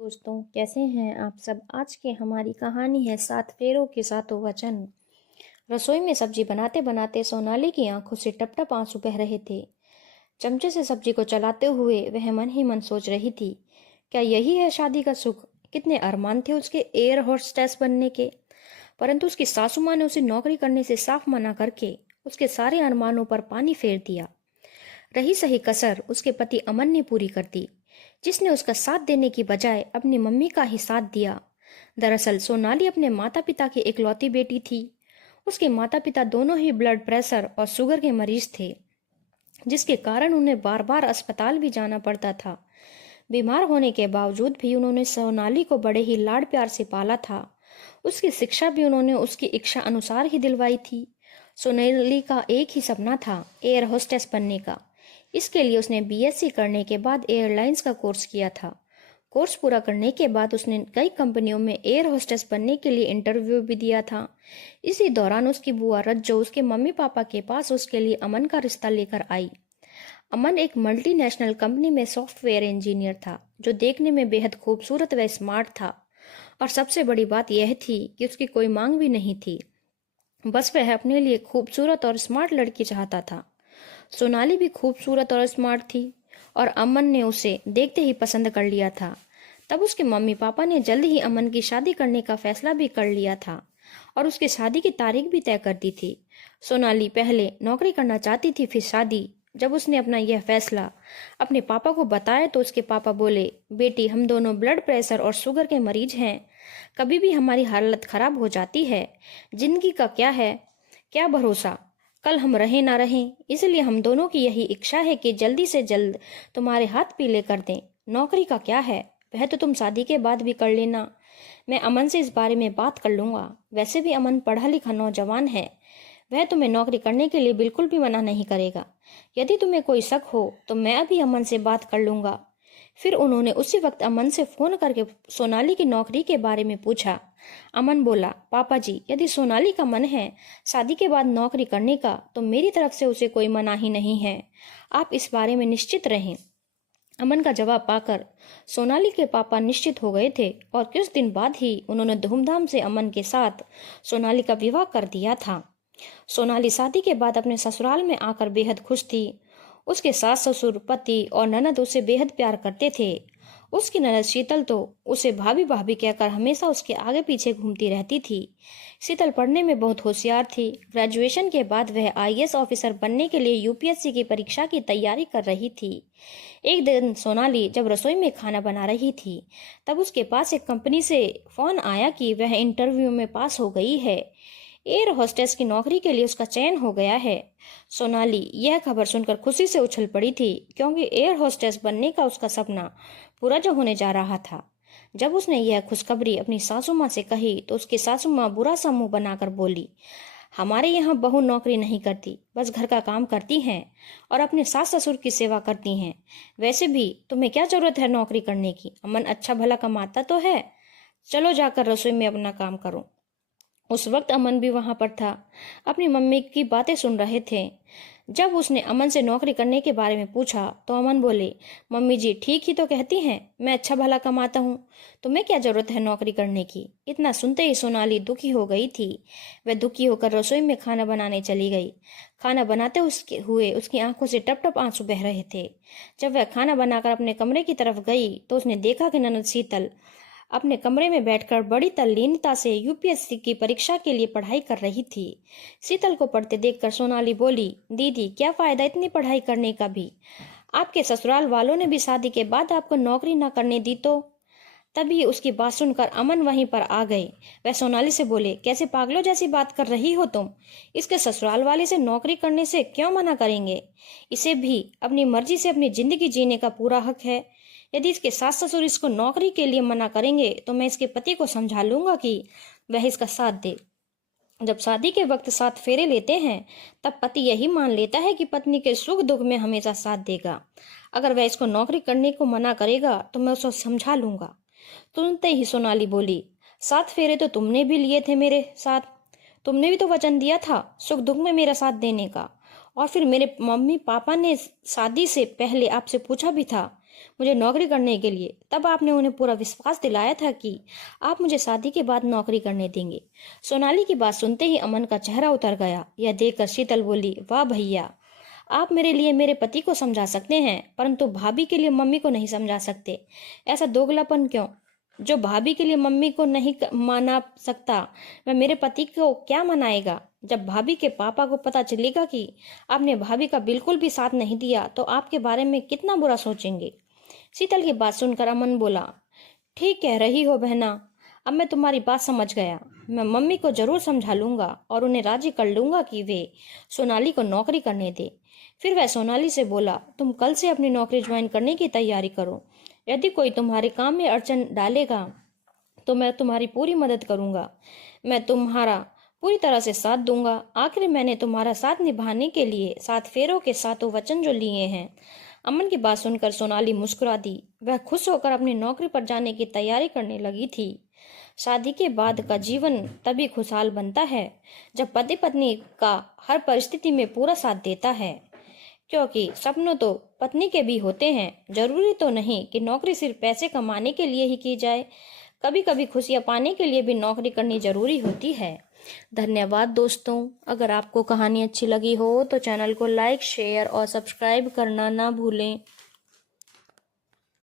दोस्तों, कैसे हैं आप सब। आज की हमारी कहानी है सात फेरों के सातों वचन। रसोई में सब्जी बनाते बनाते सोनाली की आंखों से टप टप आंसू बह रहे थे। चमचे से सब्जी को चलाते हुए वह मन ही मन सोच रही थी, क्या यही है शादी का सुख। कितने अरमान थे उसके एयर होस्टेस बनने के, परंतु उसकी सासू माँ ने उसे नौकरी करने से साफ मना करके उसके सारे अरमानों पर पानी फेर दिया। रही सही कसर उसके पति अमन ने पूरी कर दी, जिसने उसका साथ देने की बजाय अपनी मम्मी का ही साथ दिया। दरअसल सोनाली अपने माता पिता की इकलौती बेटी थी। उसके माता पिता दोनों ही ब्लड प्रेशर और शुगर के मरीज थे, जिसके कारण उन्हें बार बार अस्पताल भी जाना पड़ता था। बीमार होने के बावजूद भी उन्होंने सोनाली को बड़े ही लाड प्यार से पाला था। उसकी शिक्षा भी उन्होंने उसकी इच्छा अनुसार ही दिलवाई थी। सोनाली का एक ही सपना था, एयर होस्टेस बनने का। इसके लिए उसने बीएससी करने के बाद एयरलाइंस का कोर्स किया था। कोर्स पूरा करने के बाद उसने कई कंपनियों में एयर होस्टेस बनने के लिए इंटरव्यू भी दिया था। इसी दौरान उसकी बुआ रज्जो उसके मम्मी पापा के पास उसके लिए अमन का रिश्ता लेकर आई। अमन एक मल्टीनेशनल कंपनी में सॉफ्टवेयर इंजीनियर था, जो देखने में बेहद खूबसूरत व स्मार्ट था। और सबसे बड़ी बात यह थी कि उसकी कोई मांग भी नहीं थी, बस वह अपने लिए खूबसूरत और स्मार्ट लड़की चाहता था। सोनाली भी खूबसूरत और स्मार्ट थी और अमन ने उसे देखते ही पसंद कर लिया था। तब उसके मम्मी पापा ने जल्द ही अमन की शादी करने का फैसला भी कर लिया था और उसकी शादी की तारीख भी तय कर दी थी। सोनाली पहले नौकरी करना चाहती थी, फिर शादी। जब उसने अपना यह फैसला अपने पापा को बताया तो उसके पापा बोले, बेटी हम दोनों ब्लड प्रेशर और शुगर के मरीज हैं, कभी भी हमारी हालत खराब हो जाती है। जिंदगी का क्या है, क्या भरोसा, कल हम रहें ना रहें, इसलिए हम दोनों की यही इच्छा है कि जल्दी से जल्द तुम्हारे हाथ पीले कर दें। नौकरी का क्या है, वह तो तुम शादी के बाद भी कर लेना। मैं अमन से इस बारे में बात कर लूंगा। वैसे भी अमन पढ़ा लिखा नौजवान है, वह तुम्हें नौकरी करने के लिए बिल्कुल भी मना नहीं करेगा। यदि तुम्हें कोई शक हो तो मैं अभी अमन से बात कर लूंगा। फिर उन्होंने उसी वक्त अमन से फोन करके सोनाली की नौकरी के बारे में पूछा। अमन बोला, पापा जी यदि सोनाली का मन है शादी के बाद नौकरी करने का तो मेरी तरफ से उसे कोई मनाही नहीं है, आप इस बारे में निश्चित रहें। अमन का जवाब पाकर सोनाली के पापा निश्चित हो गए थे और कुछ दिन बाद ही उन्होंने धूमधाम से अमन के साथ सोनाली का विवाह कर दिया था। सोनाली शादी के बाद अपने ससुराल में आकर बेहद खुश थी। उसके सास ससुर, पति और ननद उसे बेहद प्यार करते थे। उसकी ननद शीतल तो उसे भाभी भाभी कहकर हमेशा उसके आगे पीछे घूमती रहती थी। शीतल पढ़ने में बहुत होशियार थी। ग्रेजुएशन के बाद वह आईएएस ऑफिसर बनने के लिए यूपीएससी की परीक्षा की तैयारी कर रही थी। एक दिन सोनाली जब रसोई में खाना बना रही थी, तब उसके पास एक कंपनी से फोन आया कि वह इंटरव्यू में पास हो गई है। एयर होस्टेस की नौकरी के लिए उसका चयन हो गया है। सोनाली यह खबर सुनकर खुशी से उछल पड़ी थी, क्योंकि एयर होस्टेस बनने का उसका सपना पूरा जो होने जा रहा था। जब उसने यह खुशखबरी अपनी सासू माँ से कही तो उसकी सासू माँ बुरा सा मुंह बनाकर बोली, हमारे यहाँ बहू नौकरी नहीं करती, बस घर का काम करती हैं और अपने सास ससुर की सेवा करती हैं। वैसे भी तुम्हें क्या जरूरत है नौकरी करने की, अमन अच्छा भला कमाता तो है, चलो जाकर रसोई में अपना काम करो। उस वक्त अमन भी वहां पर था, अपनी मम्मी की बातें सुन रहे थे। जब उसने अमन से नौकरी करने के बारे में पूछा तो अमन बोले, मम्मी जी ठीक ही तो कहती हैं, मैं अच्छा भला कमाता हूँ, तुम्हें क्या जरूरत है नौकरी करने की। इतना सुनते ही सोनाली दुखी हो गई थी। वह दुखी होकर रसोई में खाना बनाने चली गई। खाना बनाते हुए उसकी आंखों से टप टप आंसू बह रहे थे। जब वह खाना बनाकर अपने कमरे की तरफ गई तो उसने देखा कि ननद शीतल अपने कमरे में बैठकर बड़ी तल्लीनता से यूपीएससी की परीक्षा के लिए पढ़ाई कर रही थी। शीतल को पढ़ते देखकर सोनाली बोली, दीदी क्या फायदा इतनी पढ़ाई करने का भी, आपके ससुराल वालों ने भी शादी के बाद आपको नौकरी न करने दी तो। तभी उसकी बात सुनकर अमन वहीं पर आ गए। वह सोनाली से बोले, कैसे पागलों जैसी बात कर रही हो तुम, इसके ससुराल वाले से नौकरी करने से क्यों मना करेंगे, इसे भी अपनी मर्जी से अपनी जिंदगी जीने का पूरा हक है। यदि इसके सास ससुर इसको नौकरी के लिए मना करेंगे तो मैं इसके पति को समझा लूंगा कि वह इसका साथ दे। जब शादी के वक्त साथ फेरे लेते हैं तब पति यही मान लेता है कि पत्नी के सुख दुख में हमेशा साथ देगा। अगर वह इसको नौकरी करने को मना करेगा तो मैं उसे समझा लूंगा। तुरंत ही सोनाली बोली, 7 फेरे तो तुमने भी लिए थे मेरे साथ, तुमने भी तो वचन दिया था सुख दुख में मेरा साथ देने का। और फिर मेरे मम्मी पापा ने शादी से पहले आपसे पूछा भी था मुझे नौकरी करने के लिए। तब आपने उन्हें पूरा विश्वास दिलाया था कि आप मुझे शादी के बाद नौकरी करने देंगे। सोनाली की बात सुनते ही अमन का चेहरा उतर गया। यह देखकर शीतल बोली, वाह भैया, आप मेरे लिए मेरे पति को समझा सकते हैं, परंतु भाभी के लिए मम्मी को नहीं समझा सकते। ऐसा दोगलापन क्यों? जो भाभी के लिए मम्मी को नहीं मना सकता, वह मेरे पति को क्या मनाएगा? जब भाभी के पापा को पता चलेगा कि आपने भाभी का बिल्कुल भी साथ नहीं दिया, तो आपके बारे में कितना बुरा सोचेंगे। शीतल की बात सुनकर अमन बोला, ठीक कह रही हो बहना, अब मैं तुम्हारी बात समझ गया। मैं मम्मी को जरूर समझा लूंगा और उन्हें राजी कर लूंगा कि वे सोनाली को नौकरी करने दे। फिर वह सोनाली से बोला, तुम कल से अपनी नौकरी ज्वाइन करने की तैयारी करो। यदि कोई तुम्हारे काम में अड़चन डालेगा तो मैं तुम्हारी पूरी मदद करूंगा। मैं तुम्हारा पूरी तरह से साथ दूंगा। आखिर मैंने तुम्हारा साथ निभाने के लिए 7 फेरों के सातों वचन जो लिए हैं। अमन की बात सुनकर सोनाली मुस्कुरा दी। वह खुश होकर अपनी नौकरी पर जाने की तैयारी करने लगी थी। शादी के बाद का जीवन तभी खुशहाल बनता है जब पति पत्नी का हर परिस्थिति में पूरा साथ देता है, क्योंकि सपनों तो पत्नी के भी होते हैं। जरूरी तो नहीं कि नौकरी सिर्फ पैसे कमाने के लिए ही की जाए। कभी कभी खुशियां पाने के लिए भी नौकरी करनी जरूरी होती है। धन्यवाद दोस्तों। अगर आपको कहानी अच्छी लगी हो तो चैनल को लाइक, शेयर और सब्सक्राइब करना ना भूलें।